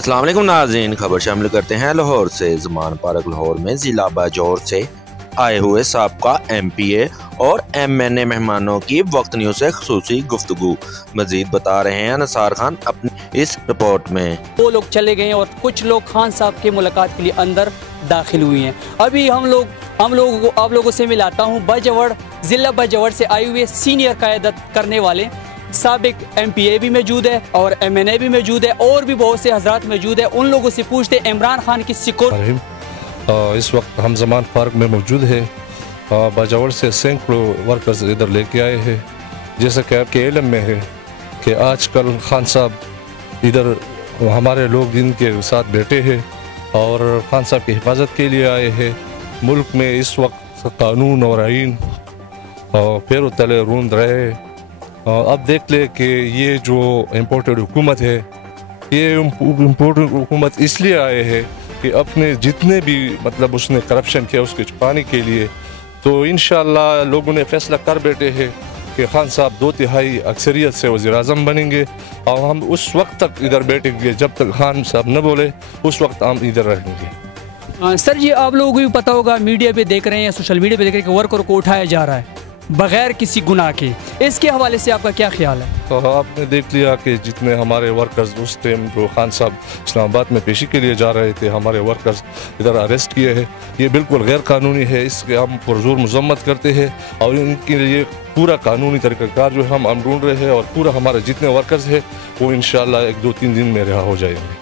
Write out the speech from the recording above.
अस्सलाम वालेकुम नाज़रीन, खबर शामिल करते हैं लाहौर से। ज़मान पार्क लाहौर में ज़िला बाजौर से आए हुए साबका MPA और MNA मेहमानों की वक्त न्यूज़ से ख़ुसूसी गुफ्तगू। मज़ीद बता रहे हैं निसार खान अपनी इस रिपोर्ट में। वो लोग चले गए और कुछ लोग खान साहब के मुलाकात के लिए अंदर दाखिल हुए हैं। अभी हम लोगों को आप लोगों से मिलाता हूँ। बाजौर ज़िला बाजौर से आए हुए सीनियर क़यादत करने वाले साबिक MPA भी मौजूद है और MNA भी मौजूद है और भी बहुत से हजरात मौजूद है। उन लोगों से पूछते इमरान खान की सिक्योरिटी। इस वक्त हम ज़मान पार्क में मौजूद है। बाजौर से सैकड़ों वर्कर्स इधर लेके आए हैं। जैसा कि आपके इल्म में है कि आजकल खान साहब इधर हमारे लोग इनके साथ बैठे हैं और खान साहब की हिफाजत के लिए आए हैं। मुल्क में इस वक्त कानून और आइन पैरों तले रूंध रहे। अब देख ले कि ये जो इम्पोर्टेड हुकूमत है, ये इम्पोर्टेड हुकूमत इसलिए आए हैं कि अपने जितने भी मतलब उसने करप्शन किया उसके छुपाने के लिए। तो इंशाअल्लाह लोगों ने फैसला कर बैठे हैं कि खान साहब 2/3 अक्सरियत से वज़ीर-ए-आज़म बनेंगे और हम उस वक्त तक इधर बैठेंगे जब तक खान साहब न बोले, उस वक्त हम इधर रहेंगे। सर जी, आप लोगों को भी पता होगा, मीडिया पे देख रहे हैं, सोशल मीडिया पे देख रहे हैं कि वर्कर को उठाया जा रहा है बगैर किसी गुनाह के। इसके हवाले से आपका क्या ख्याल है? तो आपने देख लिया कि जितने हमारे वर्कर्स उस टाइम जो खान साहब इस्लामाबाद में पेशी के लिए जा रहे थे, हमारे वर्कर्स इधर अरेस्ट किए हैं। ये बिल्कुल गैर कानूनी है, इसके हम पुरजोर मजम्मत करते हैं और इनके लिए पूरा कानूनी तरीक़ाकार जो हम ढूंढ रहे हैं और पूरा हमारे जितने वर्कर्स हैं वो इंशाअल्लाह 1-2-3 दिन में रिहा हो जाएंगे।